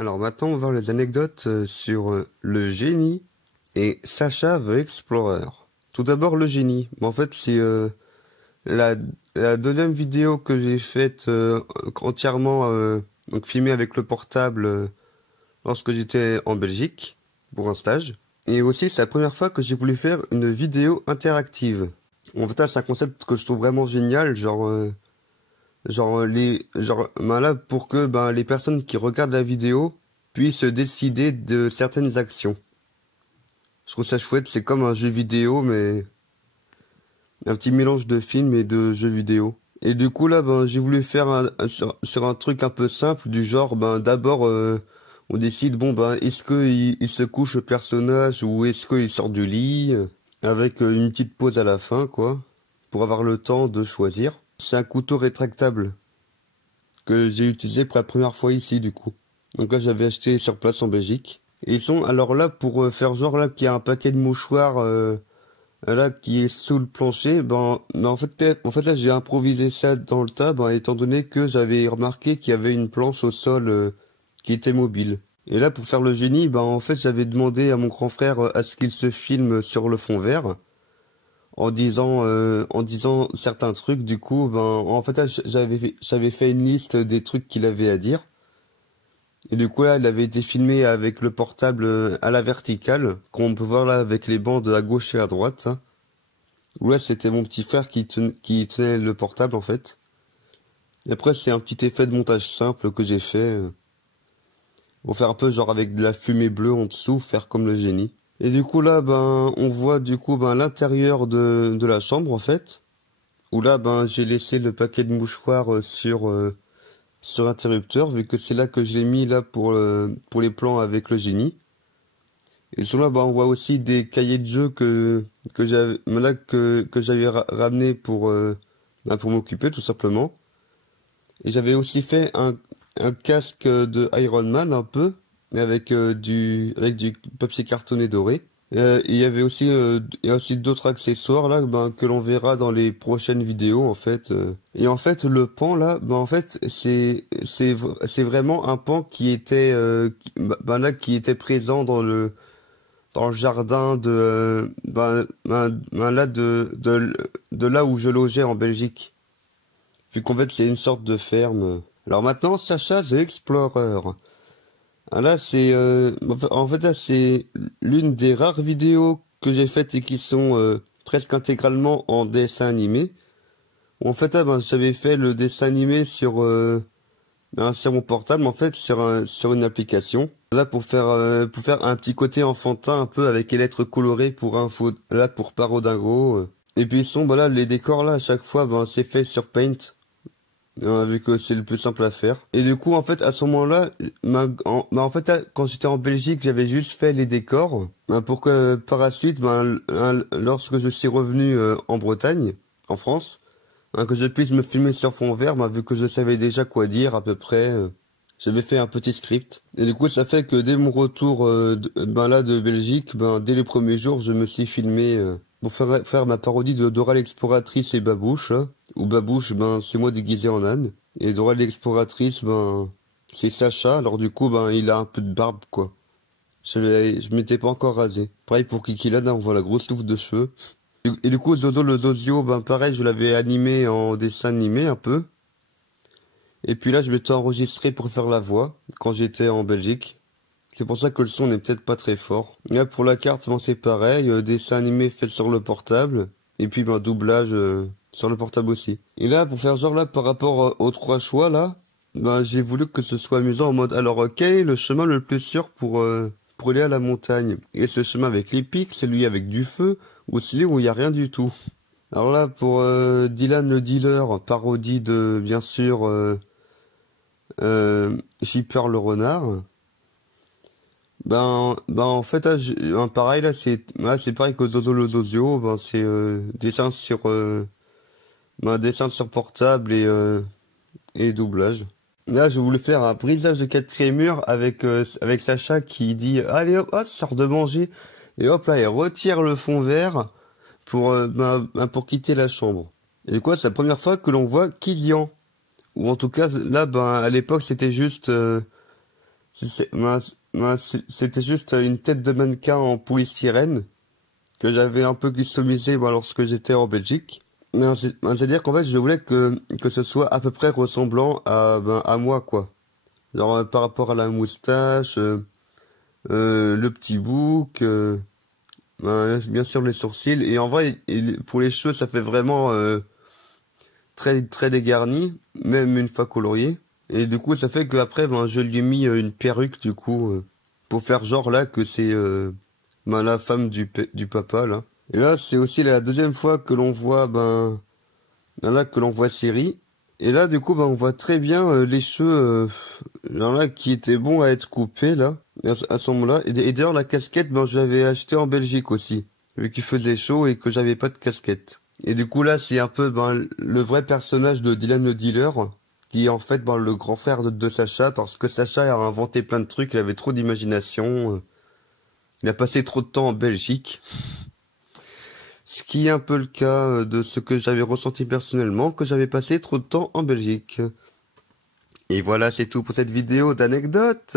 Alors maintenant, on va voir les anecdotes sur le génie et Sacha the Explorer. Tout d'abord, le génie. En fait, c'est la, la deuxième vidéo que j'ai faite entièrement donc filmée avec le portable lorsque j'étais en Belgique pour un stage. Et aussi, c'est la première fois que j'ai voulu faire une vidéo interactive. En fait, c'est un concept que je trouve vraiment génial, là pour que les personnes qui regardent la vidéo puissent décider de certaines actions. Je trouve ça chouette, c'est comme un jeu vidéo mais un petit mélange de film et de jeux vidéo. Et du coup là j'ai voulu faire sur un truc un peu simple du genre d'abord on décide est-ce que il se couche le personnage ou est-ce qu'il sort du lit avec une petite pause à la fin quoi pour avoir le temps de choisir. C'est un couteau rétractable que j'ai utilisé pour la première fois ici du coup. Donc là j'avais acheté sur place en Belgique. Et ils sont alors là pour faire genre là qu'il y a un paquet de mouchoirs là qui est sous le plancher. En fait là j'ai improvisé ça dans le tas étant donné que j'avais remarqué qu'il y avait une planche au sol qui était mobile. Et là pour faire le génie en fait j'avais demandé à mon grand frère à ce qu'il se filme sur le fond vert en disant certains trucs. Du coup en fait là j'avais fait une liste des trucs qu'il avait à dire. Et du coup là, il avait été filmé avec le portable à la verticale, qu'on peut voir là avec les bandes à gauche et à droite. Hein. Où là, c'était mon petit frère qui tenait le portable en fait. Et après, c'est un petit effet de montage simple que j'ai fait. Pour faire un peu genre avec de la fumée bleue en dessous, faire comme le génie. Et du coup là, on voit du coup l'intérieur de la chambre en fait. Où là, j'ai laissé le paquet de mouchoirs sur interrupteur, vu que c'est là que je l'ai mis là pour les plans avec le génie. Et sur là, on voit aussi des cahiers de jeu que j'avais ramené pour m'occuper tout simplement. Et j'avais aussi fait un casque de Iron Man un peu avec du papier cartonné doré. Il y avait aussi d'autres accessoires là que l'on verra dans les prochaines vidéos en fait. Et en fait le pan là en fait c'est vraiment un pan qui était qui était présent dans le jardin de là où je logeais en Belgique. Vu qu'en fait c'est une sorte de ferme. Alors maintenant Sacha the Explorer. Ah, là, là, c'est l'une des rares vidéos que j'ai faites et qui sont presque intégralement en dessin animé. En fait, j'avais fait le dessin animé sur mon portable, en fait, sur une application. Là, pour faire un petit côté enfantin un peu avec les lettres colorées pour Parodingo. Et puis, là, les décors là, à chaque fois, c'est fait sur Paint. Vu que c'est le plus simple à faire. Et du coup, en fait, à ce moment-là, en fait, là, quand j'étais en Belgique, j'avais juste fait les décors. Pour que par la suite, lorsque je suis revenu en Bretagne, en France, que je puisse me filmer sur fond vert, vu que je savais déjà quoi dire à peu près. J'avais fait un petit script. Et du coup, ça fait que dès mon retour de Belgique, dès les premiers jours, je me suis filmé pour faire ma parodie de Dora l'exploratrice et Babouche. Là. Où Babouche, c'est moi déguisé en âne. Et Dora l'exploratrice, c'est Sacha. Alors du coup, il a un peu de barbe, quoi. Je m'étais pas encore rasé. Pareil pour Kiki là, on voit la grosse touffe de cheveux. Et du coup, Zozo le Zozio, pareil, je l'avais animé en dessin animé un peu. Et puis là, je m'étais enregistré pour faire la voix quand j'étais en Belgique. C'est pour ça que le son n'est peut-être pas très fort. Et là, pour la carte, c'est pareil. Dessin animé fait sur le portable. Et puis, doublage sur le portable aussi. Et là, pour faire genre là, par rapport aux trois choix là, j'ai voulu que ce soit amusant en mode, alors, quel est le chemin le plus sûr pour aller à la montagne? Et ce chemin avec les pics, c'est lui avec du feu, ou celui où il n'y a rien du tout? Alors là, pour Dylan le dealer, parodie de, bien sûr, Shipper le renard. En fait, là, pareil, là, c'est pareil que Zozo le Zozio, c'est dessin sur portable et doublage. Là, je voulais faire un brisage de quatrième mur avec Sacha qui dit, allez hop, sort de manger, et hop là, il retire le fond vert pour quitter la chambre. Et quoi, c'est la première fois que l'on voit Kylian. Ou en tout cas, là, à l'époque, c'était juste C'était juste une tête de mannequin en polystyrène que j'avais un peu customisé moi, lorsque j'étais en Belgique. Non, c'est-à-dire qu'en fait, je voulais que ce soit à peu près ressemblant à moi, quoi. Genre, par rapport à la moustache, le petit bouc, bien sûr les sourcils. Et en vrai, pour les cheveux, ça fait vraiment très, très dégarni, même une fois colorié. Et du coup, ça fait qu'après, je lui ai mis une perruque, du coup, pour faire genre là que c'est la femme du papa, là. Et là, c'est aussi la deuxième fois que l'on voit, là, que l'on voit Siri. Et là, du coup, on voit très bien les cheveux, genre là, qui étaient bons à être coupés, là, à ce moment-là. Et d'ailleurs, la casquette, je l'avais achetée en Belgique aussi, vu qu'il faisait chaud et que j'avais pas de casquette. Et du coup, là, c'est un peu, le vrai personnage de Dylan le Dealer, qui est en fait, le grand frère de Sacha, parce que Sacha a inventé plein de trucs, il avait trop d'imagination, il a passé trop de temps en Belgique. Ce qui est un peu le cas de ce que j'avais ressenti personnellement, que j'avais passé trop de temps en Belgique. Et voilà, c'est tout pour cette vidéo d'anecdotes.